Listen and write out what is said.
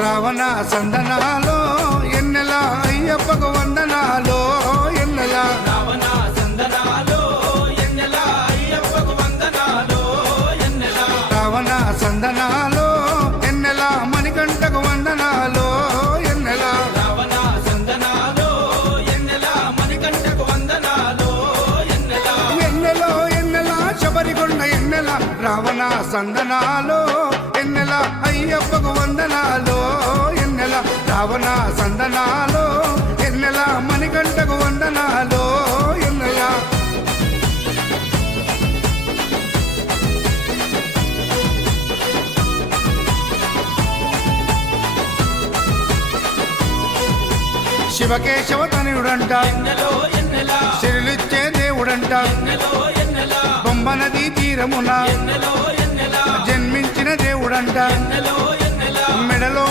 రావణ సందనాలో ఎన్నెల అయ్యప్పకు వందనాలో ఎన్నెల రావణ సందనాలో ఎన్నెల అయ్యప్పకు వందనాలో ఎన్నెల రావణ సందనాలో ఎన్నెల మణికంఠకు వందనాలో ఎన్నెల రావణ సందనాలో ఎన్నెల మణికంఠకు వందనాలో ఎన్నెల ఎన్నెలో ఎన్నెల శబరికొండ ఎన్నెల రావణ సందనాలో ఎన్నెల అయ్యప్పకు వందనాలో ఎన్నెల రావణ సందనాలో ఎన్నెల మణికంఠకు వందనాలో ఎన్నెల శివకేశవ తనయుడంట ఎన్నెలో ఎన్నెల సిరులిచ్చే దేవుడంట ఎన్నెలో ఎన్నెల బొమ్మ నదీ తీరమున ఎన్నెలో ఎన్నెల జన్మించిన దేవుడంట ఎన్నెలో ఎన్నెల మెడలో